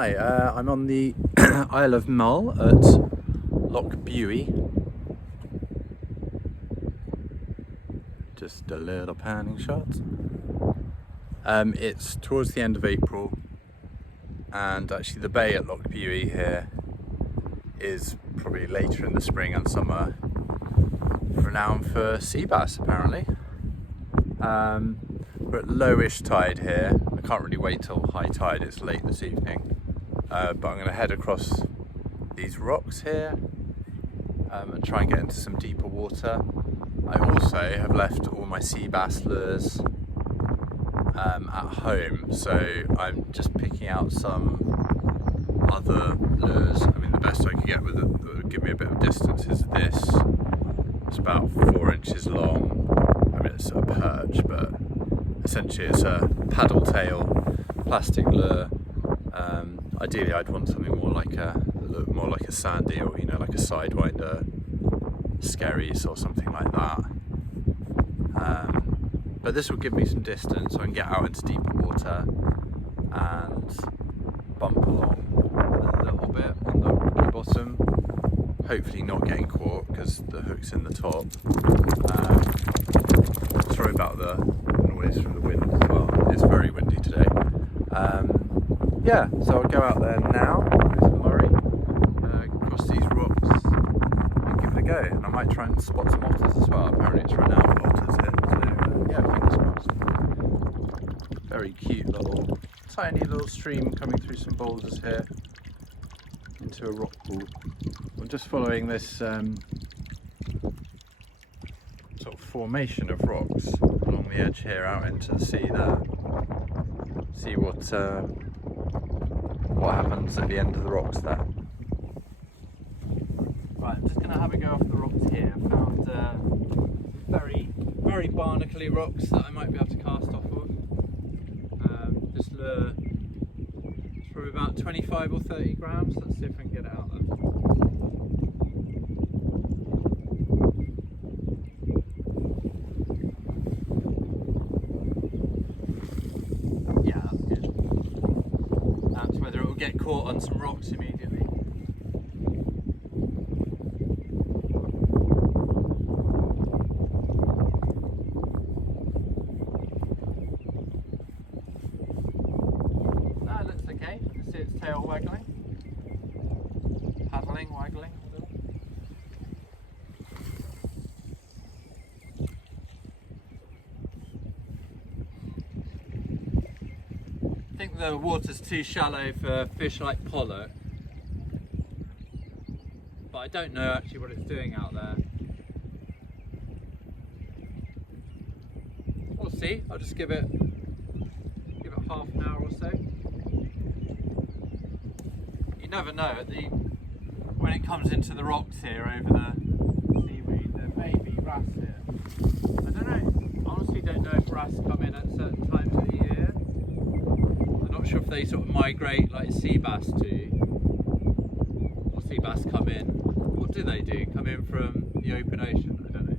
Hi, I'm on the Isle of Mull at Lochbuie. Just a little panning shot. It's towards the end of April, and actually the bay at Lochbuie here is probably later in the spring and summer, renowned for sea bass apparently. We're at lowish tide here. I can't really wait till high tide, it's late this evening. But I'm going to head across these rocks here and try and get into some deeper water. I also have left all my sea bass lures at home, so I'm just picking out some other lures. I mean, the best I could get with it that would give me a bit of distance is this. It's about 4 inches long. I mean, it's a perch, but essentially it's a paddle tail plastic lure. Ideally I'd want something more like a sandy, or like a sidewinder, skerries or something like that. But this will give me some distance so I can get out into deeper water and bump along a little bit on the rocky bottom, hopefully not getting caught because the hook's in the top. Sorry about the noise from the wind as well, it's very windy today. Yeah, so I'll go out there now with Murray, across these rocks and give it a go. And I might try and spot some otters as well. Apparently it's renowned for otters here, so yeah, fingers crossed. Very cute little, tiny little stream coming through some boulders here into a rock pool. I'm just following this sort of formation of rocks along the edge here out into the sea there. See what happens at the end of the rocks there. Right, I'm just going to have a go off the rocks here. Found very barnacly rocks that I might be able to cast off of. This lure is probably about 25 or 30 grams. Let's see if I can get it out there. Yeah, that's good. That's whether it will get caught on some rocks immediately. That looks okay. You can see its tail waggling. Paddling, waggling. I think the water's too shallow for fish like pollack, but I don't know actually what it's doing out there. We'll see. I'll just give it half an hour or so. You never know. When it comes into the rocks here over the seaweed, there may be wrasse here. I don't know. Honestly, don't know if wrasse come in at certain times of the year. Not sure if they sort of migrate like sea bass do, or sea bass come in. What do they do? Come in from the open ocean? I don't know.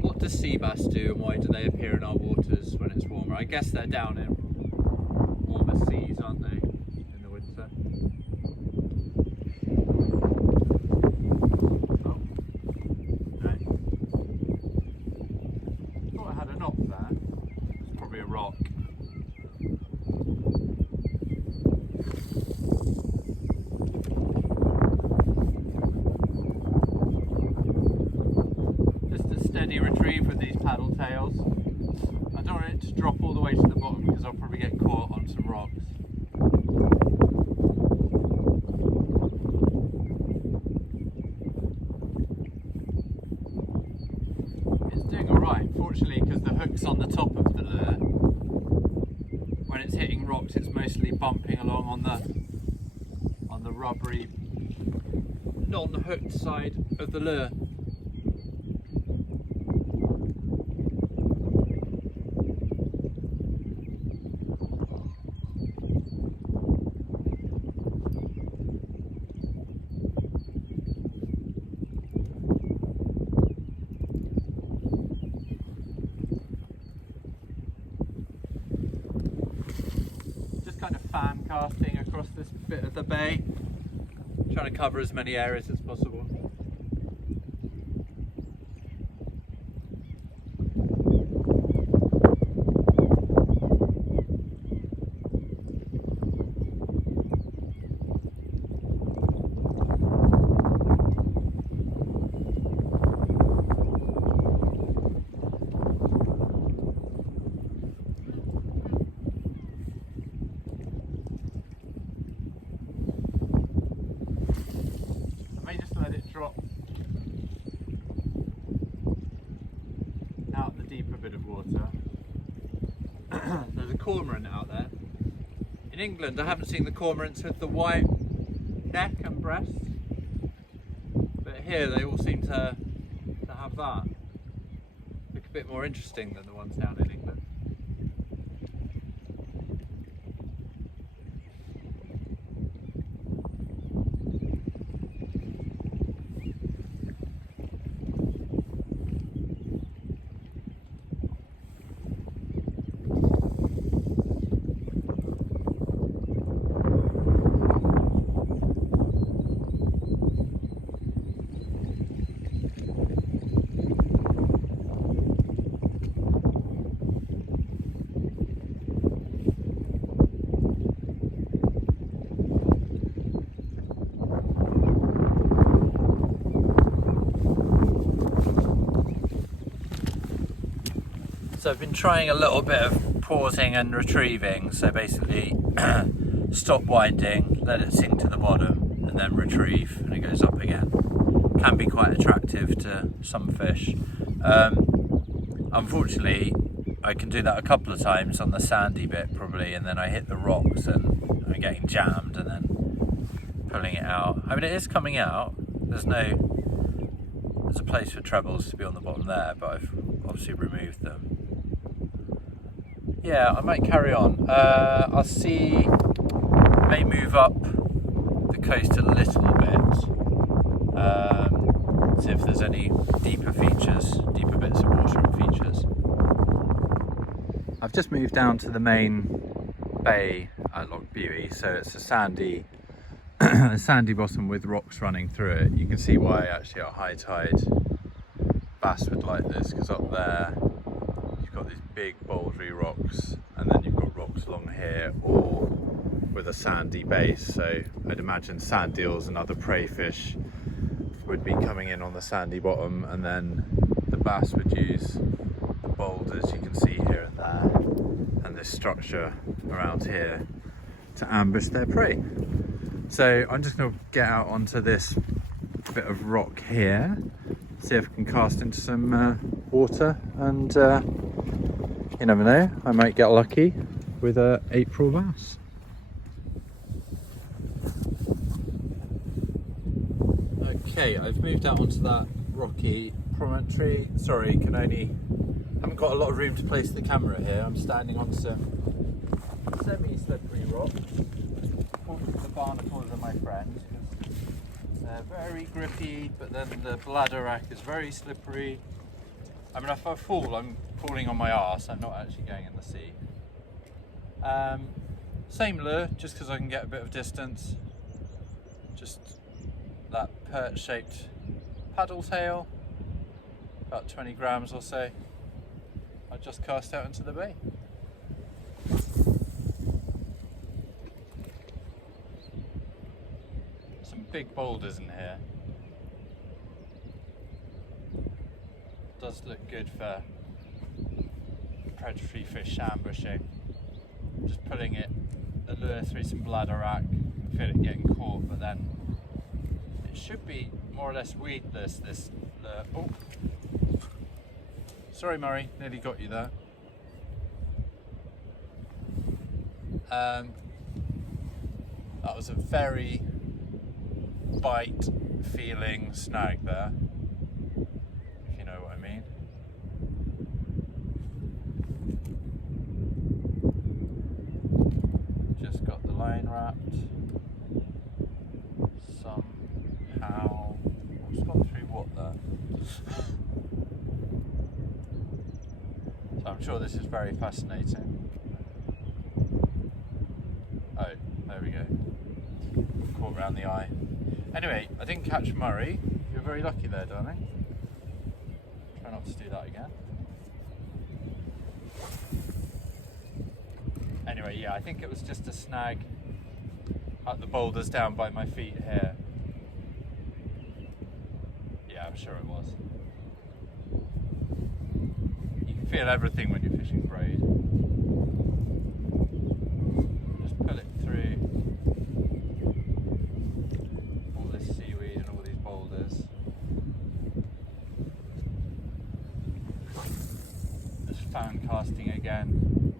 What does sea bass do, and why do they appear in our waters when it's warmer? I guess they're down in warmer seas, aren't they, in the winter? Oh, no. Thought I had a knot there. It's probably a rock. Steady retrieve with these paddle tails. I don't want it to drop all the way to the bottom because I'll probably get caught on some rocks. It's doing alright, fortunately, because the hook's on the top of the lure. When it's hitting rocks, it's mostly bumping along on the rubbery, non-hooked side of the lure. kind of fan casting across this bit of the bay, trying to cover as many areas as possible. Drop out the deeper bit of water. There's a cormorant out there. In England I haven't seen the cormorants with the white neck and breast, but here they all seem to have that. Look a bit more interesting than the ones down in England. So I've been trying a little bit of pausing and retrieving, so basically stop winding, let it sink to the bottom and then retrieve and it goes up again. Can be quite attractive to some fish. Unfortunately I can do that a couple of times on the sandy bit probably, and then I hit the rocks and I'm getting jammed and then pulling it out. I mean, it is coming out, there's a place for trebles to be on the bottom there, but I've obviously removed them. Yeah, I might carry on. I'll see, may move up the coast a little bit, see if there's any deeper bits of water and features. I've just moved down to the main bay at Lochbuie, so it's a sandy bottom with rocks running through it. You can see why actually at high tide bass would like this, because up there you've got these big bouldery rocks and then you've got rocks along here all with a sandy base, so I'd imagine sand eels and other prey fish would be coming in on the sandy bottom, and then the bass would use the boulders you can see here and there and this structure around here to ambush their prey. So I'm just going to get out onto this bit of rock here, see if I can cast into some water, and you never know, I might get lucky with a April bass. Okay, I've moved out onto that rocky promontory. Sorry, haven't got a lot of room to place the camera here. I'm standing on some semi-slippery rock. The barnacles are my friends because they're very grippy, but then the bladderwrack is very slippery. I mean, if I fall, I'm falling on my arse. I'm not actually going in the sea. Same lure, just because I can get a bit of distance. Just that perch-shaped paddle tail, about 20 grams or so. I just cast out into the bay. Some big boulders in here. Does look good for predatory fish ambushing. Just pulling the lure through some bladderwrack. I feel it getting caught, but then it should be more or less weedless, this lure. Oh, sorry Murray, nearly got you there. That was a very bite feeling snag there, if you know what I mean. Just got the line wrapped somehow. I've just gone through what there. So I'm sure this is very fascinating. Oh There we go. Caught round the eye. Anyway, I didn't catch Murray. You're very lucky there, darling. Try not to do that again. Anyway, yeah, I think it was just a snag at the boulders down by my feet here. Yeah, I'm sure it was. You can feel everything when you're fishing braid. Just pull it through all this seaweed and all these boulders. Just fan casting again,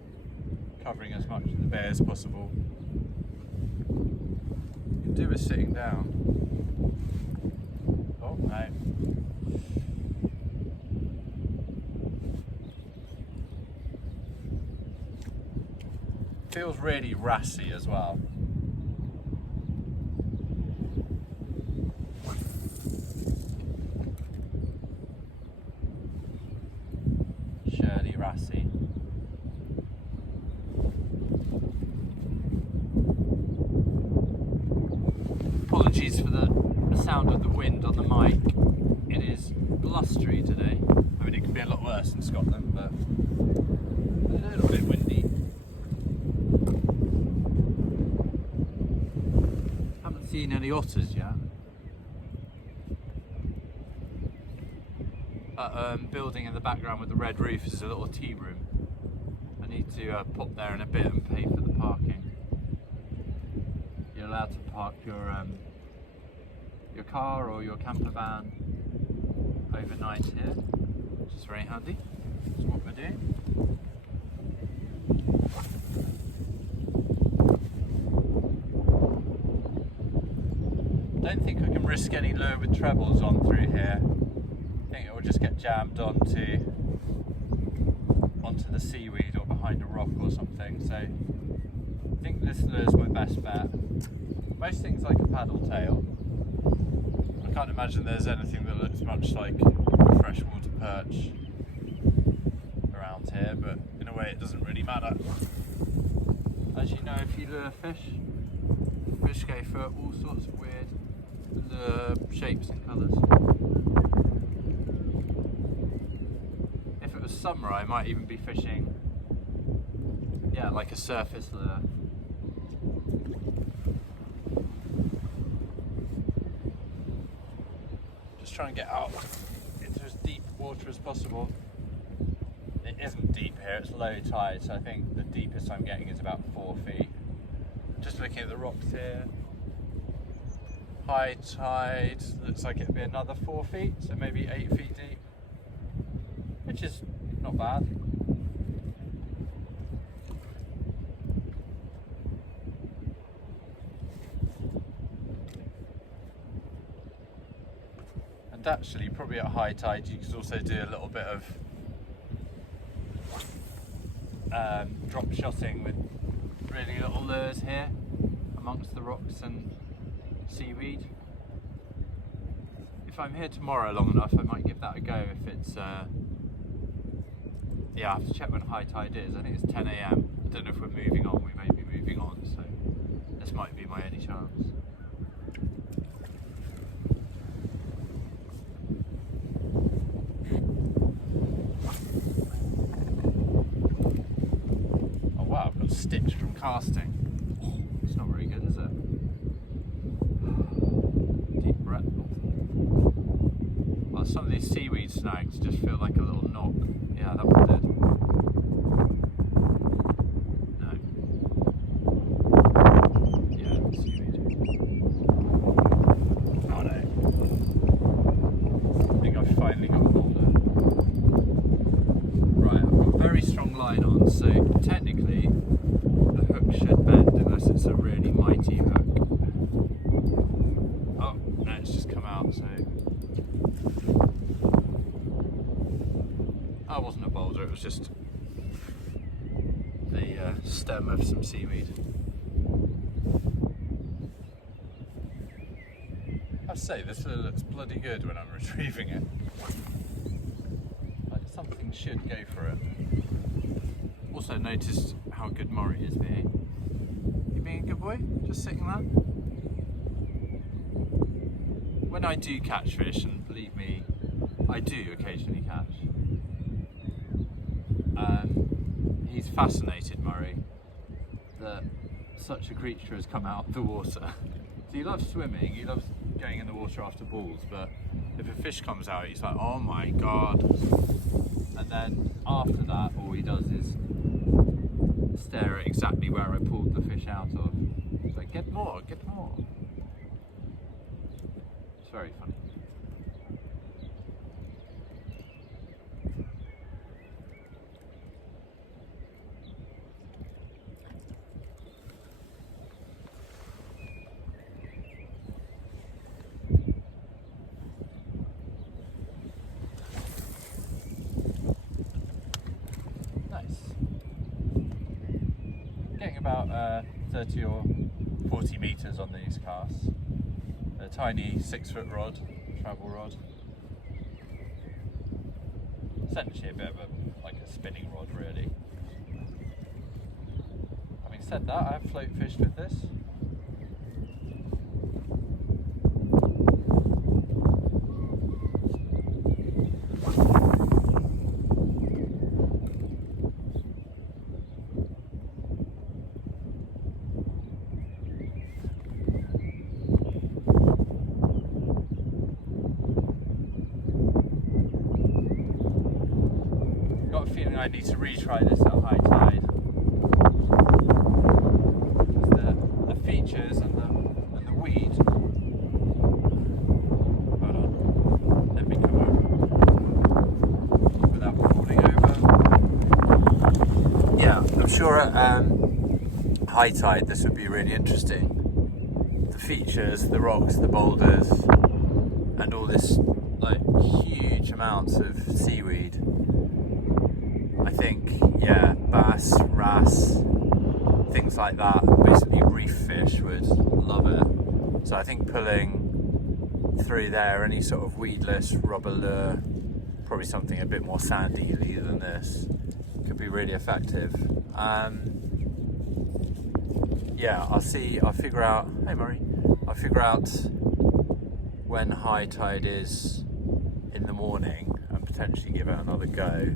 covering as much of the bay as possible. You can do with sitting down. Oh no. Feels really rassy as well. Shirley rassy. Apologies for the sound of the wind on the mic. It is blustery today. I mean, it could be a lot worse in Scotland, but a little bit windy. Haven't seen any otters yet. That building in the background with the red roof is a little tea room. I need to pop there in a bit and pay for the parking. You're allowed to park your car or your camper van overnight here, which is very handy. That's what we're doing. Don't think I can risk any lure with trebles on through here. I think it will just get jammed onto the seaweed or behind a rock or something. So I think this lure is my best bet. Most things like a paddle tail. I can't imagine there's anything that looks much like a freshwater perch around here, but in a way it doesn't really matter. As you know, if you lure fish go for all sorts of weird shapes and colours. If it was summer, I might even be fishing, yeah, like a surface lure. Try and get out into as deep water as possible. It isn't deep here, it's low tide, so I think the deepest I'm getting is about 4 feet. Just looking at the rocks here. High tide looks like it'd be another 4 feet, so maybe 8 feet deep, which is not bad. And actually, probably at high tide, you could also do a little bit of drop shotting with really little lures here amongst the rocks and seaweed. If I'm here tomorrow long enough, I might give that a go. If it's yeah, I have to check when high tide is. I think it's 10 AM. I don't know if we're moving on. We may be moving on, so this might be my only chance. Stitched from casting. It's not very good, is it? Deep breath. Well, some of these seaweed snags just feel like a little knock. Yeah, that one did. No. Yeah, seaweed. Oh no. I think I've finally got a boulder. Right, I've got a very strong line on, so technically should bend unless it's a really mighty hook. Oh, no, it's just come out, so... Oh, it wasn't a boulder, it was just the stem of some seaweed. I say, this looks bloody good when I'm retrieving it. Like, something should go for it. Also noticed how good Murray is being. He's being a good boy, just sitting there. When I do catch fish, and believe me, I do occasionally catch, he's fascinated, Murray, that such a creature has come out of the water. So he loves swimming, he loves going in the water after balls, but if a fish comes out, he's like, oh my god. And then after that, all he does is stare at exactly where I pulled the fish out of. He's like, get more, get more. It's very funny. Getting about 30 or 40 metres on these casts. A tiny 6-foot rod, travel rod. Essentially a bit of like a spinning rod, really. Having said that, I have float fished with this. I need to retry this at high tide. The features and the weed. Hold on. Let me come over without falling over. Yeah, I'm sure at high tide this would be really interesting. The features, the rocks, the boulders, and all this like huge amounts of seaweed. I think, yeah, bass, wrasse, things like that, basically reef fish would love it. So I think pulling through there any sort of weedless rubber lure, probably something a bit more sandy than this, could be really effective. Yeah, I'll figure out, hey Murray, I'll figure out when high tide is in the morning and potentially give it another go.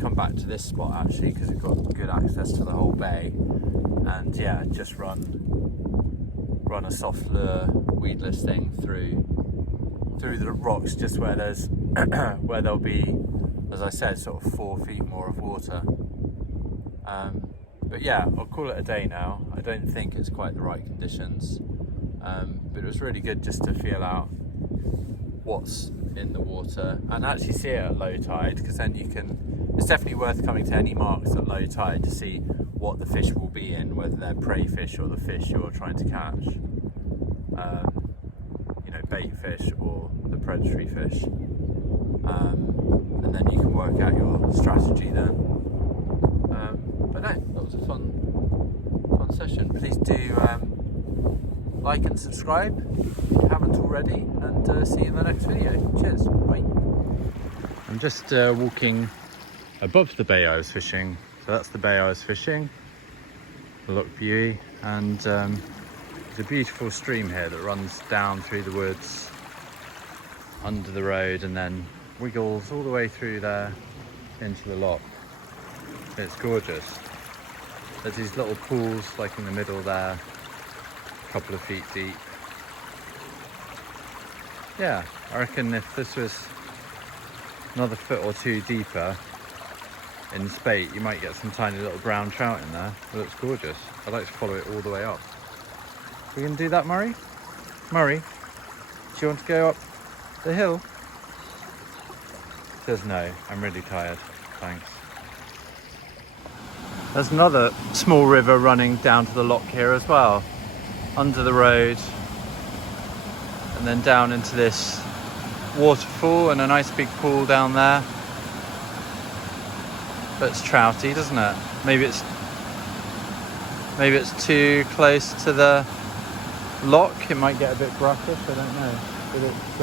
Come back to this spot actually because we've got good access to the whole bay, and yeah, just run a soft lure weedless thing through the rocks, just where there's where there'll be, as I said, sort of 4 feet more of water. But yeah, I'll call it a day now. I don't think it's quite the right conditions, but it was really good just to feel out what's in the water and actually see it at low tide, because then you can, it's definitely worth coming to any marks at low tide to see what the fish will be in, whether they're prey fish or the fish you're trying to catch, you know, bait fish or the predatory fish, and then you can work out your strategy then. But no, that was a fun session. Please do like and subscribe if you haven't already, and see you in the next video. Cheers, bye. I'm just walking above the bay I was fishing, so that's the bay I was fishing, the Lochbuie, and there's a beautiful stream here that runs down through the woods under the road and then wiggles all the way through there into the loch. It's gorgeous. There's these little pools like in the middle there, a couple of feet deep. Yeah, I reckon if this was another foot or two deeper in spate, you might get some tiny little brown trout in there. It looks gorgeous. I'd like to follow it all the way up. We gonna do that, Murray? Murray, do you want to go up the hill? Says no, I'm really tired, thanks. There's another small river running down to the loch here as well, under the road, and then down into this waterfall and a nice big pool down there. But it's trouty, doesn't it? Maybe it's too close to the loch. It might get a bit brackish, I don't know. But it's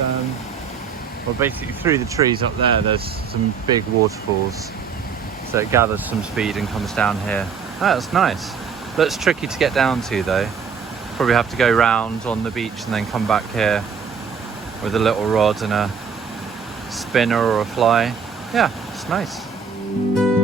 well, basically through the trees up there, there's some big waterfalls, so it gathers some speed and comes down here. Oh, that's nice. Looks tricky to get down to though. Probably have to go round on the beach and then come back here with a little rod and a spinner or a fly. Yeah, it's nice.